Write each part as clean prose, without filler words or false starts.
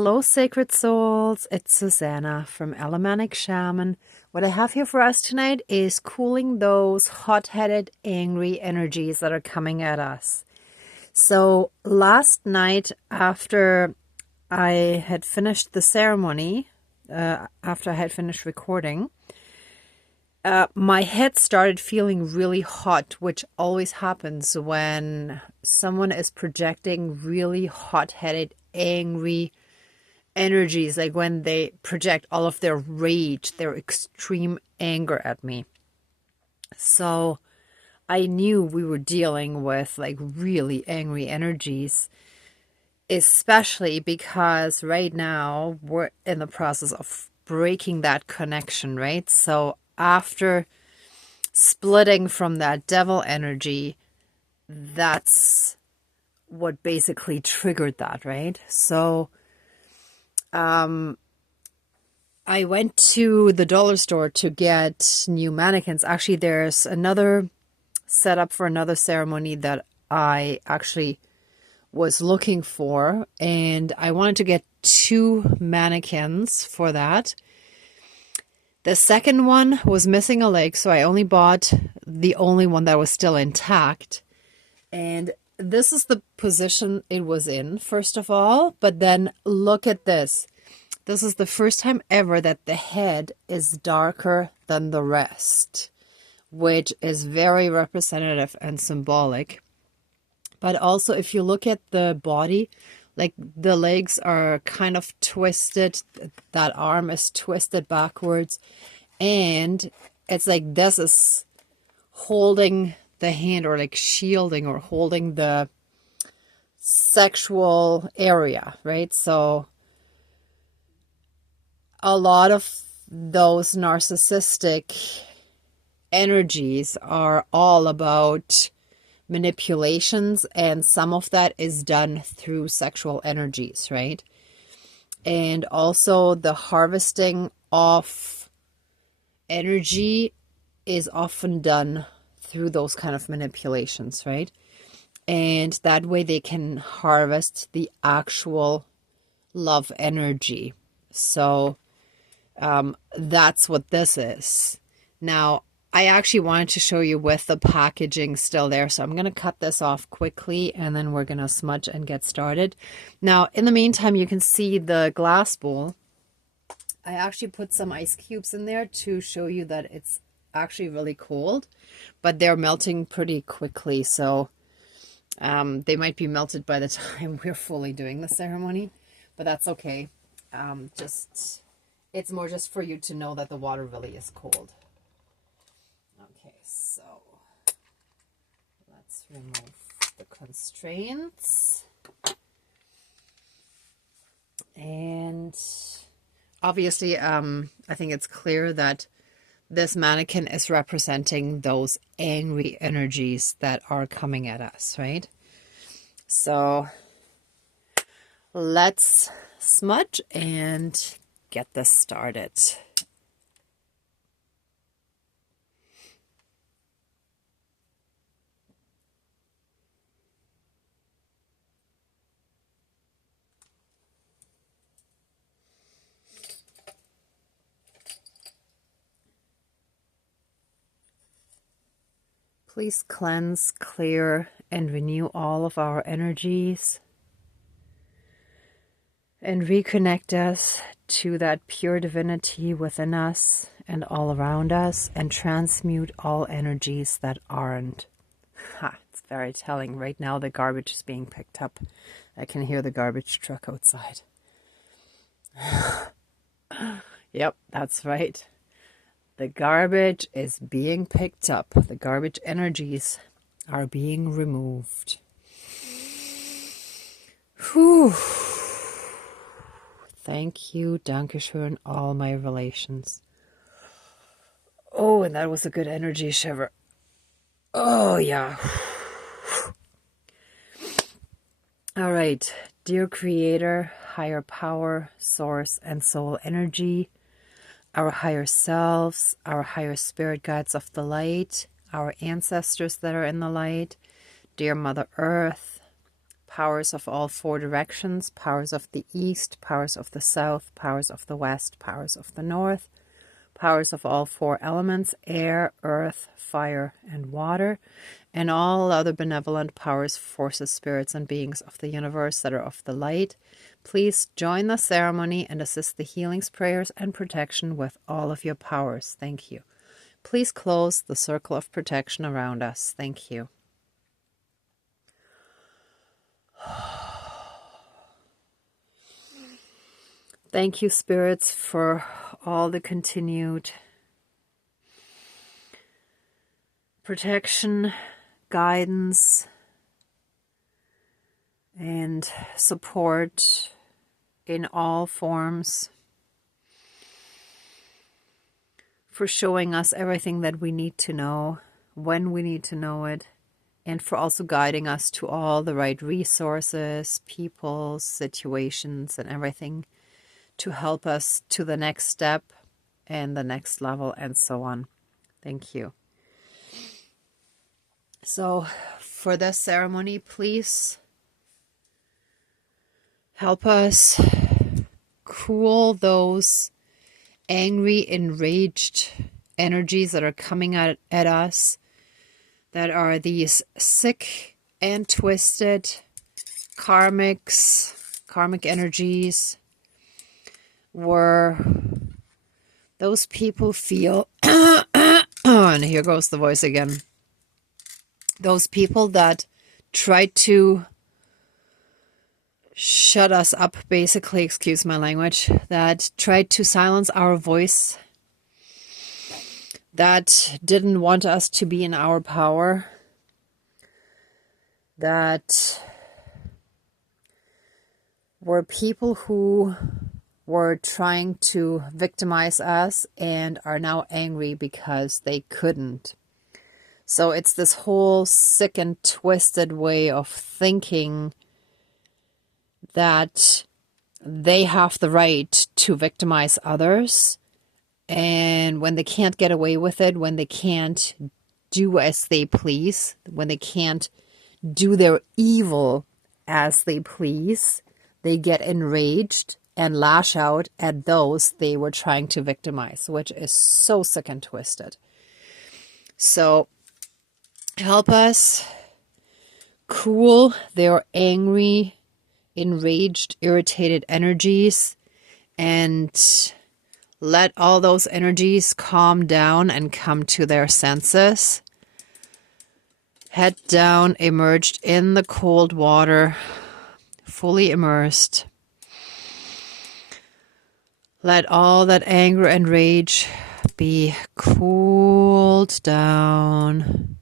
Hello, sacred souls. It's Susanna from Alamanic Shaman. What I have here for us tonight is cooling those hot-headed, angry energies that are coming at us. So last night, after I had finished the ceremony, after I had finished recording, my head started feeling really hot, which always happens when someone is projecting really hot-headed, angry energies, like when they project all of their rage, their extreme anger at me. So I knew we were dealing with like really angry energies, especially because right now we're in the process of breaking that connection, right? So after splitting from that devil energy, that's what basically triggered that, right? So I went to the dollar store to get new mannequins. Actually, there's another setup for another ceremony that I actually was looking for, and I wanted to get 2 mannequins for that. The second one was missing a leg, so I only bought the only one that was still intact. And this is the position it was in, first of all. But then look at this. This is the first time ever that the head is darker than the rest, which is very representative and symbolic. But also, if you look at the body, like the legs are kind of twisted. That arm is twisted backwards. And it's like this is holding the hand, or like shielding or holding the sexual area, right? So a lot of those narcissistic energies are all about manipulations, and some of that is done through sexual energies, right? And also the harvesting of energy is often done through those kind of manipulations, right? And that way they can harvest the actual love energy. So that's what this is. Now, I actually wanted to show you with the packaging still there, so I'm going to cut this off quickly and then we're going to smudge and get started. Now, in the meantime, you can see the glass bowl. I actually put some ice cubes in there to show you that it's actually really cold, but they're melting pretty quickly, so they might be melted by the time we're fully doing the ceremony, but that's okay. It's more just for you to know that the water really is cold. Okay, so let's remove the constraints. And obviously, I think it's clear that this mannequin is representing those angry energies that are coming at us, right? So let's smudge and get this started. Please cleanse, clear, and renew all of our energies and reconnect us to that pure divinity within us and all around us, and transmute all energies that aren't. It's very telling. Right now the garbage is being picked up. I can hear the garbage truck outside. Yep, that's right. The garbage is being picked up. The garbage energies are being removed. Whew. Thank you, Dankeschön, all my relations. Oh, and that was a good energy shiver. Oh, yeah. All right, dear Creator, higher power, source, and soul energy, our higher selves, our higher spirit guides of the light, our ancestors that are in the light, dear Mother Earth, powers of all four directions, powers of the east, powers of the south, powers of the west, powers of the north, powers of all four elements, air, earth, fire, and water, and all other benevolent powers, forces, spirits, and beings of the universe that are of the light. Please join the ceremony and assist the healings, prayers, and protection with all of your powers. Thank you. Please close the circle of protection around us. Thank you. Thank you, spirits, for all the continued protection, guidance, and support in all forms, for showing us everything that we need to know, when we need to know it, and for also guiding us to all the right resources, people, situations, and everything to help us to the next step and the next level and so on. Thank you. So for this ceremony, please help us cool those angry, enraged energies that are coming at us, that are these sick and twisted karmic energies, where those people feel, and here goes the voice again, those people that try to shut us up, basically, excuse my language, that tried to silence our voice, that didn't want us to be in our power, that were people who were trying to victimize us and are now angry because they couldn't. So it's this whole sick and twisted way of thinking that they have the right to victimize others, and when they can't get away with it, when they can't do as they please, when they can't do their evil as they please, they get enraged and lash out at those they were trying to victimize, which is so sick and twisted. So help us cool their angry, enraged, irritated energies, and let all those energies calm down and come to their senses. Head down, immersed in the cold water, fully immersed. Let all that anger and rage be cooled down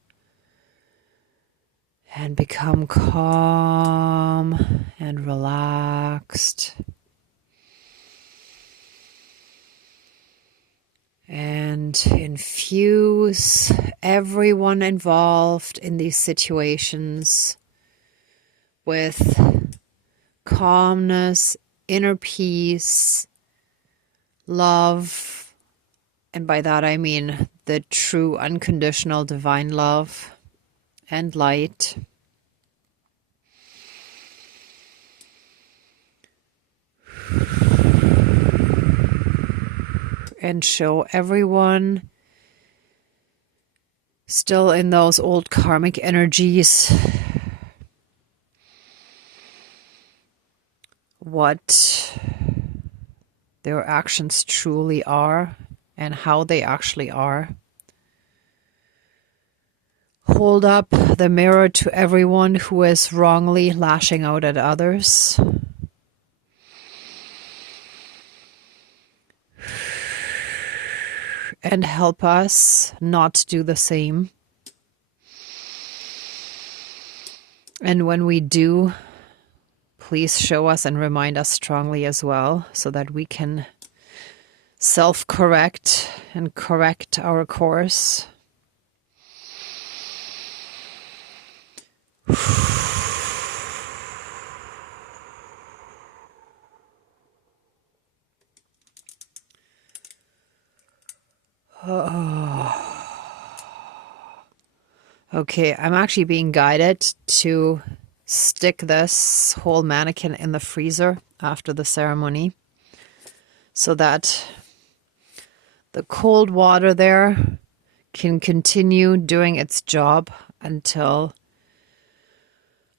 and become calm and relaxed. And infuse everyone involved in these situations with calmness, inner peace, love, and by that I mean the true unconditional divine love and light. And show everyone still in those old karmic energies what their actions truly are and how they actually are. Hold up the mirror to everyone who is wrongly lashing out at others. And help us not do the same. And when we do, please show us and remind us strongly as well, so that we can self-correct and correct our course. Okay, I'm actually being guided to stick this whole mannequin in the freezer after the ceremony so that the cold water there can continue doing its job until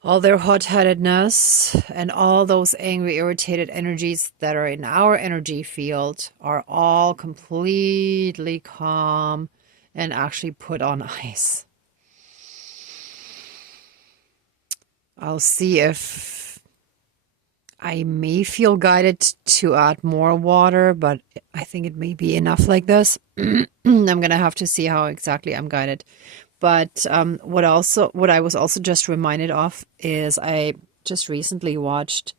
all their hot-headedness and all those angry, irritated energies that are in our energy field are all completely calm and actually put on ice. I'll see if I may feel guided to add more water, but I think it may be enough like this. I'm going to have to see how exactly I'm guided. But what I was also just reminded of is I just recently watched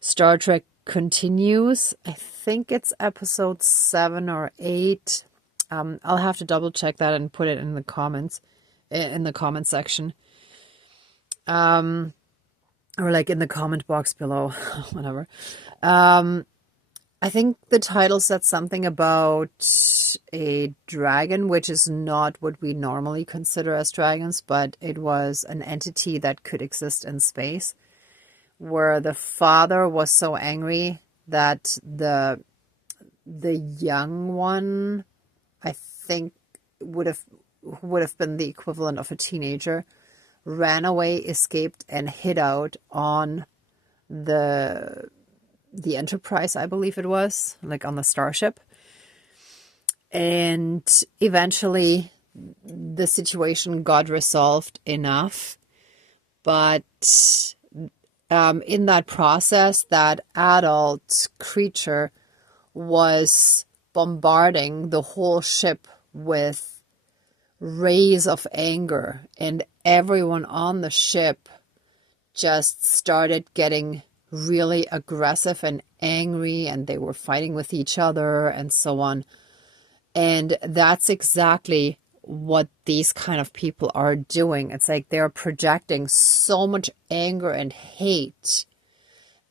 Star Trek Continues. I think it's episode 7 or 8. I'll have to double check that and put it in the comments, in the comment section. Or like in the comment box below, whatever. I think the title said something about a dragon, which is not what we normally consider as dragons, but it was an entity that could exist in space, where the father was so angry that the young one, I think would have been the equivalent of a teenager, ran away, escaped, and hid out on the Enterprise, I believe it was, like on the starship. And eventually the situation got resolved enough. But in that process, that adult creature was bombarding the whole ship with rays of anger. And everyone on the ship just started getting really aggressive and angry, and they were fighting with each other and so on. And that's exactly what these kind of people are doing. It's like they're projecting so much anger and hate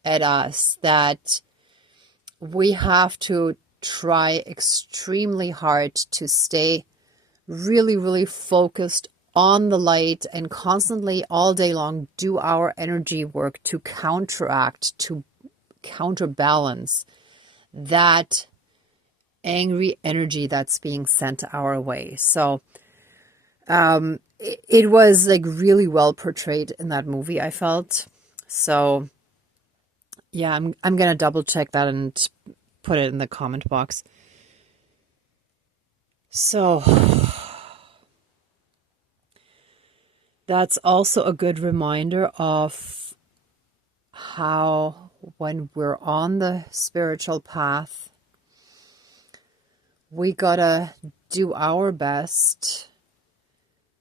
at us that we have to try extremely hard to stay really, really focused on the light and constantly all day long do our energy work to counteract, to counterbalance that angry energy that's being sent our way. So it was like really well portrayed in that movie, I felt. So yeah, I'm gonna double check that and put it in the comment box. So that's also a good reminder of how when we're on the spiritual path, we gotta do our best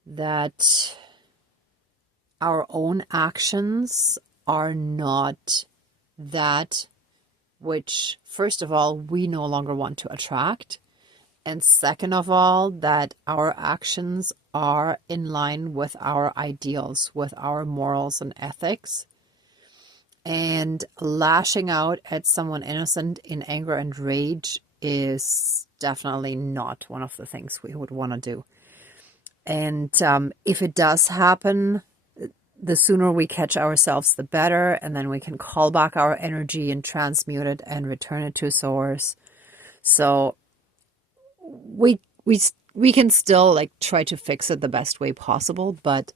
that our own actions are not that which, first of all, we no longer want to attract. And second of all, that our actions are in line with our ideals, with our morals and ethics. And lashing out at someone innocent in anger and rage is definitely not one of the things we would want to do. And if it does happen, the sooner we catch ourselves, the better. And then we can call back our energy and transmute it and return it to source. So we can still like try to fix it the best way possible, but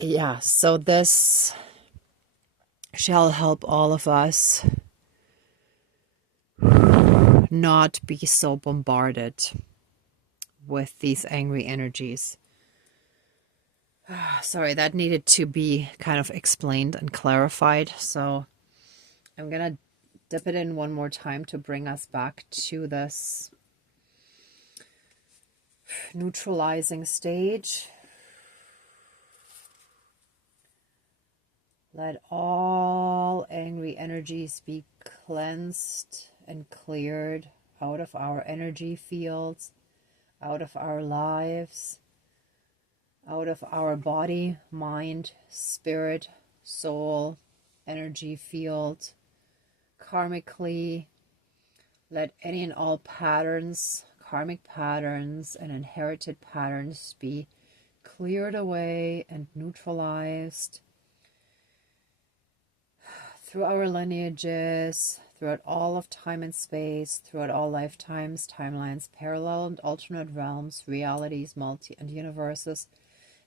yeah, so this shall help all of us not be so bombarded with these angry energies. Sorry, that needed to be kind of explained and clarified, so I'm gonna dip it in one more time to bring us back to this neutralizing stage. Let all angry energies be cleansed and cleared out of our energy fields, out of our lives, out of our body, mind, spirit, soul, energy field. Karmically, let any and all patterns, karmic patterns and inherited patterns be cleared away and neutralized through our lineages, throughout all of time and space, throughout all lifetimes, timelines, parallel and alternate realms, realities, multi and universes,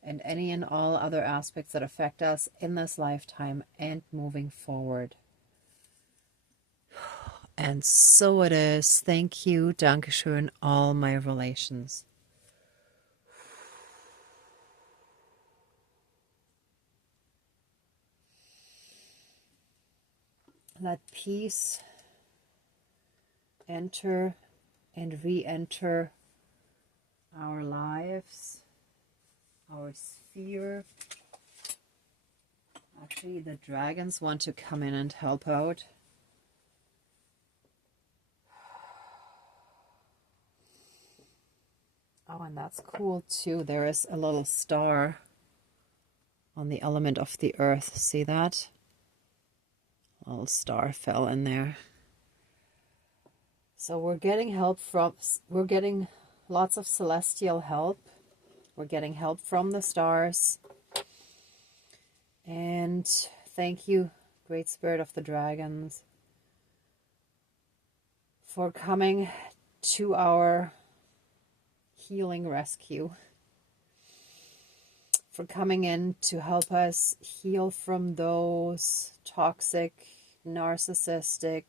and any and all other aspects that affect us in this lifetime and moving forward. And so it is. Thank you, Dankeschön, all my relations. Let peace enter and re-enter our lives, our sphere. Actually, the dragons want to come in and help out. Oh, and that's cool too. There is a little star on the element of the earth. See that? A little star fell in there. So we're getting lots of celestial help. We're getting help from the stars. And thank you, Great Spirit of the Dragons, for coming to our healing rescue, for coming in to help us heal from those toxic, narcissistic,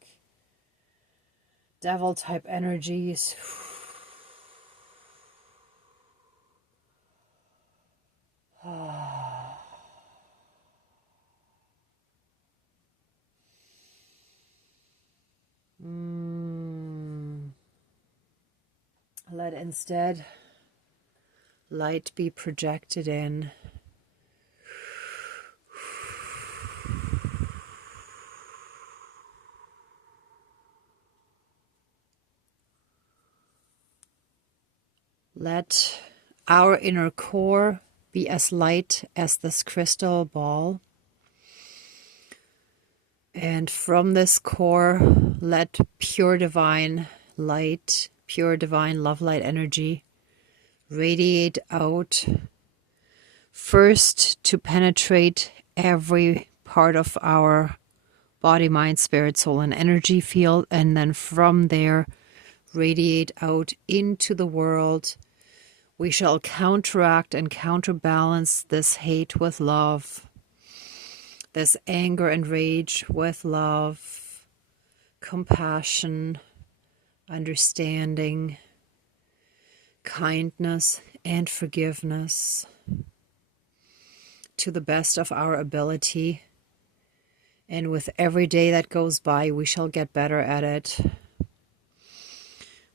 devil type energies. Let instead light be projected in. Let our inner core be as light as this crystal ball. And from this core, let pure divine light, pure divine love light energy radiate out, first to penetrate every part of our body, mind, spirit, soul, and energy field, and then from there radiate out into the world. We shall counteract and counterbalance this hate with love, this anger and rage with love, compassion, understanding, kindness, and forgiveness to the best of our ability. And with every day that goes by, we shall get better at it.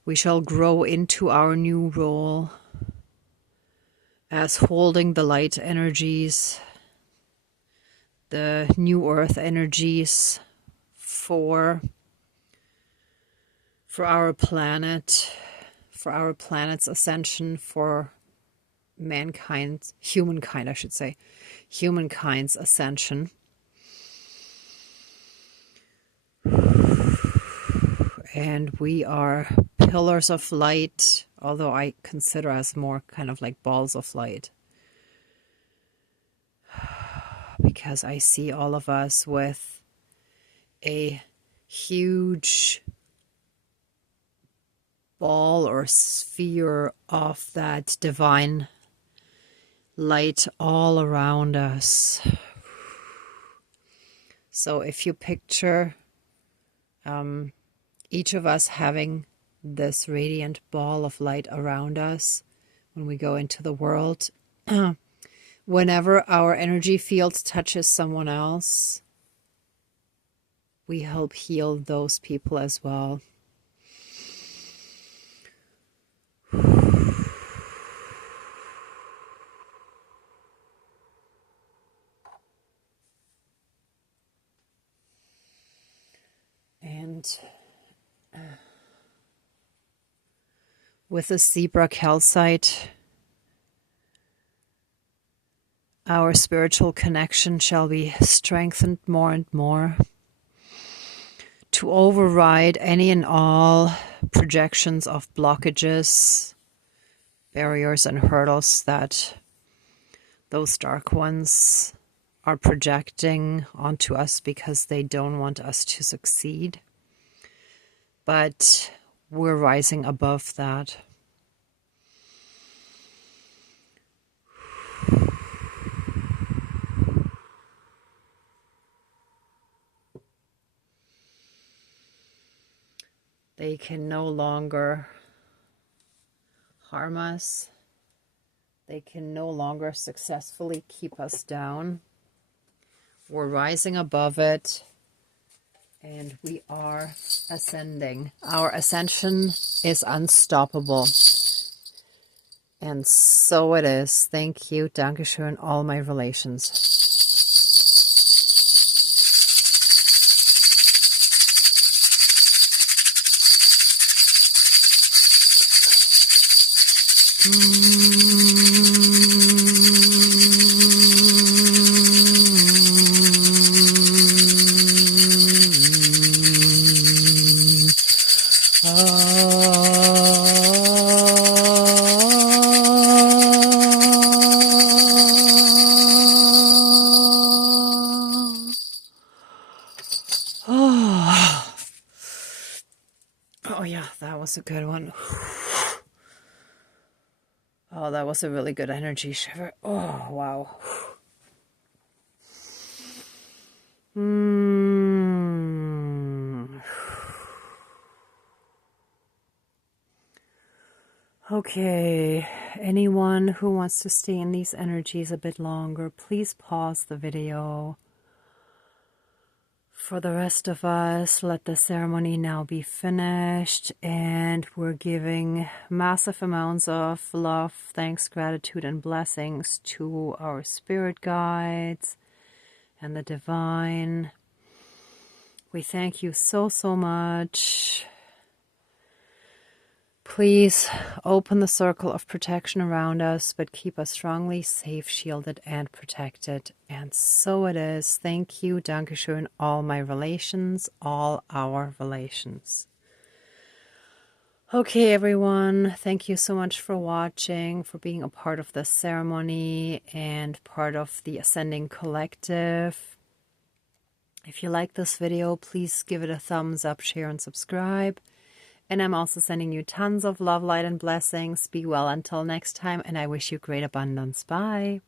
We shall grow into our new role as holding the light energies, the new earth energies for our planet, for our planet's ascension, for humankind's ascension. And we are pillars of light, although I consider us more kind of like balls of light. Because I see all of us with a huge ball or sphere of that divine light all around us. So if you picture each of us having this radiant ball of light around us when we go into the world, whenever our energy field touches someone else, we help heal those people as well. And with the zebra calcite, our spiritual connection shall be strengthened more and more to override any and all projections of blockages, barriers, and hurdles that those dark ones are projecting onto us because they don't want us to succeed. But we're rising above that. They can no longer harm us. They can no longer successfully keep us down. We're rising above it, and we are ascending. Our ascension is unstoppable. And so it is. Thank you. Dankeschön, all my relations. Oh yeah, that was a good one. Oh, that was a really good energy shiver. Oh, wow. Okay, anyone who wants to stay in these energies a bit longer, please pause the video. For the rest of us, let the ceremony now be finished, and we're giving massive amounts of love, thanks, gratitude, and blessings to our spirit guides and the divine. We thank you so, so much. Please open the circle of protection around us, but keep us strongly safe, shielded, and protected. And so it is. Thank you. Dankeschön, all my relations, all our relations. Okay, everyone. Thank you so much for watching, for being a part of this ceremony and part of the Ascending Collective. If you like this video, please give it a thumbs up, share, and subscribe. And I'm also sending you tons of love, light, and blessings. Be well until next time, and I wish you great abundance. Bye.